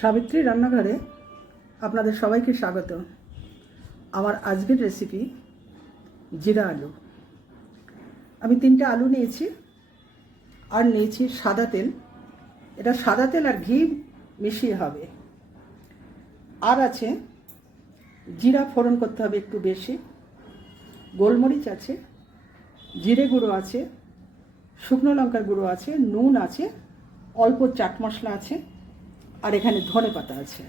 সাবিত্রী রান্নাঘরে আপনাদের সবাইকে স্বাগত। আমার আজকের রেসিপি জিরা আলু। আমি 3টে আলু নিয়েছি আর নিয়েছি সাদা তেল। এটা সাদা তেল আর ঘি মিশিয়ে হবে। আর আছে জিরা ফোড়ন করতে হবে একটু বেশি, গোলমরিচ আছে, জিরে গুঁড়ো আছে, শুকনো লঙ্কার গুঁড়ো আছে, নুন আছে, অল্প চাট মশলা আছে, আর এখানে ধনে পাতা আছে।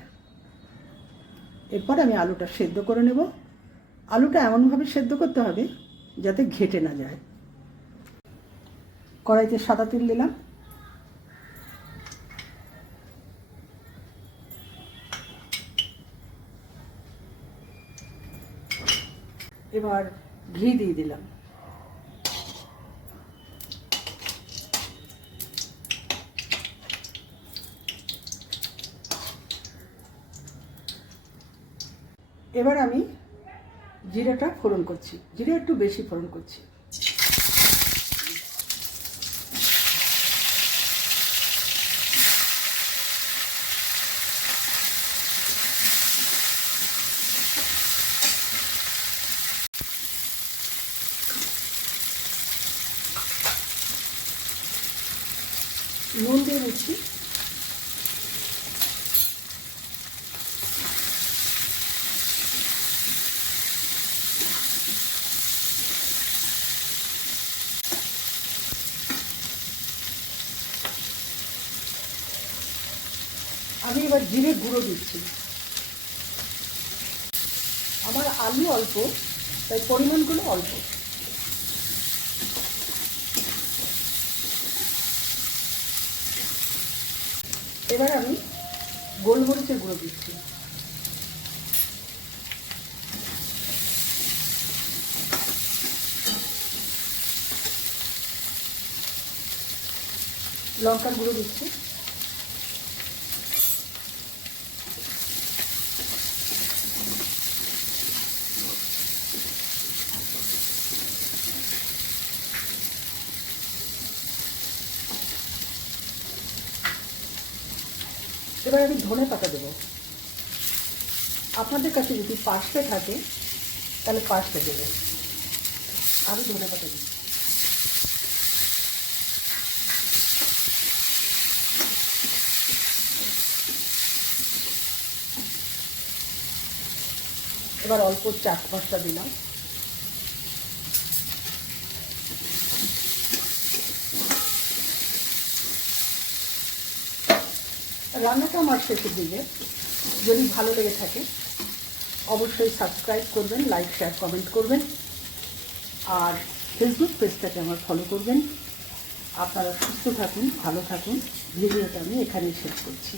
এরপর আমি আলুটা সেদ্ধ করে নেব। আলুটা এমনভাবে সেদ্ধ করতে হবে যাতে ঘেটে না যায়। কড়াইতে সাদা তেল দিলাম, এবার ঘি দিয়ে দিলাম। এবার আমি জিরাটা ফোড়ন করছি, জিরা একটু বেশি ফোড়ন করছি। নুন দিয়ে দিচ্ছি, আমি এবার জিরে গুঁড়ো দিচ্ছি। আমার আলু অল্প, তাই পরিমাণগুলো অল্প। এবার আমি গোলমরিচের গুঁড়ো দিচ্ছি, লঙ্কার গুঁড়ো দিচ্ছি, এবার আমি ধনে পাতা দেবো। আপনাদের কাছে যদি পার্সলে থাকে তাহলে পার্সলে দেবেন। আমি ধনে পাতা দিই। এবার অল্প চাট মশলা দিলাম। রান্নাটা আমার শেষের দিকে। যদি ভালো লেগে থাকে অবশ্যই সাবস্ক্রাইব করবেন, লাইক শেয়ার কমেন্ট করবেন, আর ফেসবুক পেজটাকে আমার ফলো করবেন। আপনারা সুস্থ থাকুন, ভালো থাকুন। ভিডিওটা আমি এখানেই শেষ করছি।